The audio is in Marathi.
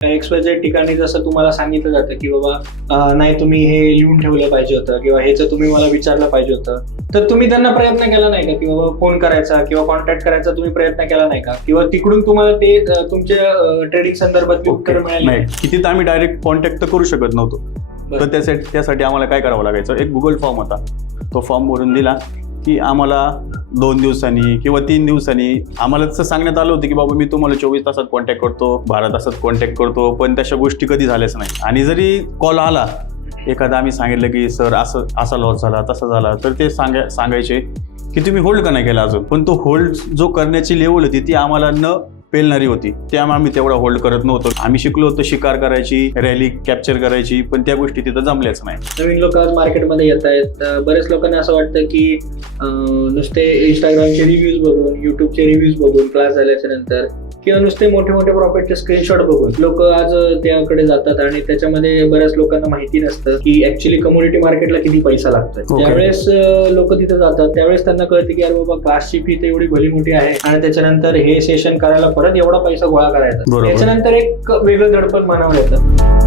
XYZ ठिकाणी जसं तुम्हाला सांगितलं जातं की बाबा नाही तुम्ही हे लिहून ठेवलं पाहिजे होतं किंवा ह्याचं तुम्ही मला विचारलं पाहिजे होतं, तर तुम्ही त्यांना प्रयत्न केला नाही का की बाबा फोन करायचा किंवा कॉन्टॅक्ट करायचा तुम्ही प्रयत्न केला नाही का, किंवा तिकडून तुम्हाला ते तुमच्या ट्रेडिंग संदर्भात उत्तर मिळाली नाही? किती आम्ही डायरेक्ट कॉन्टॅक्ट तर करू शकत नव्हतो, तर त्यासाठी आम्हाला काय करावं लागायचं, एक गुगल फॉर्म होता, तो फॉर्म भरून दिला की आम्हाला 2 दिवसांनी किंवा 3 दिवसांनी आम्हाला तसं सांगण्यात आलं होतं की बाबा मी तुम्हाला 24 तासात कॉन्टॅक्ट करतो, 12 तासात कॉन्टॅक्ट करतो, पण तशा गोष्टी कधी झाल्याच नाही. आणि जरी कॉल आला एखादा, आम्ही सांगितलं की सर असा लॉस झाला तसा झाला, तर ते सांगायचे की तुम्ही होल्ड का नाही केला अजून. पण तो होल्ड जो करण्याची लेवल होती ती आम्हाला न पेलणारी होती, त्यामुळे आम्ही तेवढा होल्ड करत नव्हतो. आम्ही शिकलो होतो शिकार करायची, रॅली कॅप्चर करायची, पण त्या गोष्टी तिथं जमल्याच नाही. नवीन लोक आज मार्केटमध्ये येत आहेत, बरेच लोकांना असं वाटतं की नुसते इंस्टाग्रामचे रिव्ह्यूज बघून, युट्यूबचे रिव्ह्यूज बघून क्लास झाल्याच्या नंतर किंवा नुसते मोठे मोठे प्रॉफिटचे स्क्रीनशॉट बघून लोक आज त्याकडे जातात आणि त्याच्यामध्ये बऱ्याच लोकांना माहिती नसतं की ऍक्च्युली कमोडिटी मार्केटला किती पैसा लागतो. त्यावेळेस लोक तिथे जातात, त्यावेळेस त्यांना कळते की अरे बाबा क्लासची फी तर एवढी भली मोठी आहे आणि त्याच्यानंतर हे सेशन करायला परत एवढा पैसा गोळा करायचा. त्याच्यानंतर एक वेगळं दडपण मनावर येतं.